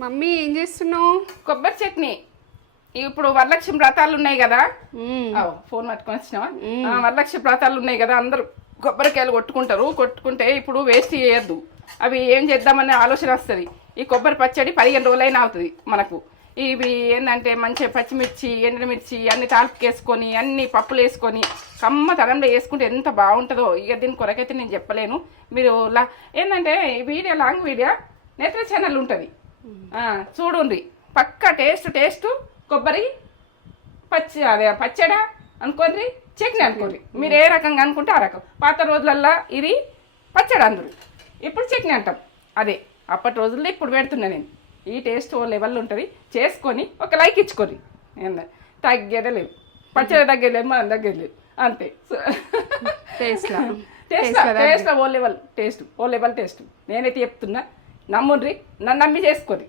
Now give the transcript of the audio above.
Mummy ఏం చేస్తున్నావు? కొబ్బరి చట్నీ. ఇప్పుడు వరలక్ష్మి వ్రతాలు ఉన్నాయి కదా, ఫోన్ పట్టుకొని వచ్చినావా? వరలక్ష్మి వ్రతాలు ఉన్నాయి కదా, అందరూ కొబ్బరికాయలు కొట్టుకుంటారు. కొట్టుకుంటే ఇప్పుడు వేస్ట్ చేయొద్దు. అవి ఏం చేద్దామనే ఆలోచన వస్తుంది. ఈ కొబ్బరి పచ్చడి 15 రోజులైనా అవుతుంది మనకు. ఇవి ఏంటంటే మంచిగా పచ్చిమిర్చి, ఎండుమిర్చి అన్ని తాలిపుకేసుకొని అన్ని పప్పులు వేసుకొని కమ్మ తరంలో వేసుకుంటే ఎంత బాగుంటుందో. ఇక దీని కొరకైతే నేను చెప్పలేను. మీరు ఏంటంటే ఈ వీడియో లాంగ్ వీడియో నేత్ర ఛానల్ ఉంటుంది, చూడండి. పక్కా టేస్ట్ కొబ్బరి పచ్చడి అనుకోండి, చట్నీ అనుకోండి. మీరు ఏ రకంగా అనుకుంటే ఆ రకం. పాత రోజులల్లో ఇది పచ్చడి అందరు, ఇప్పుడు చట్నీ అంటాం. అదే అప్పటి రోజుల్లో ఇప్పుడు పెడుతున్నా నేను. ఈ టేస్ట్ ఓ లెవెల్లో ఉంటుంది. చేసుకొని ఒక లైక్ ఇచ్చుకోండి. తగ్గేదే లేదు, పచ్చడి తగ్గేది లేదు, మనం తగ్గేది లేదు, అంతే. టేస్ట్ ఓ లెవెల్ టేస్ట్ నేనైతే చెప్తున్నా. నమ్ముండ్రి, నన్ను నమ్మి చేసుకోండి.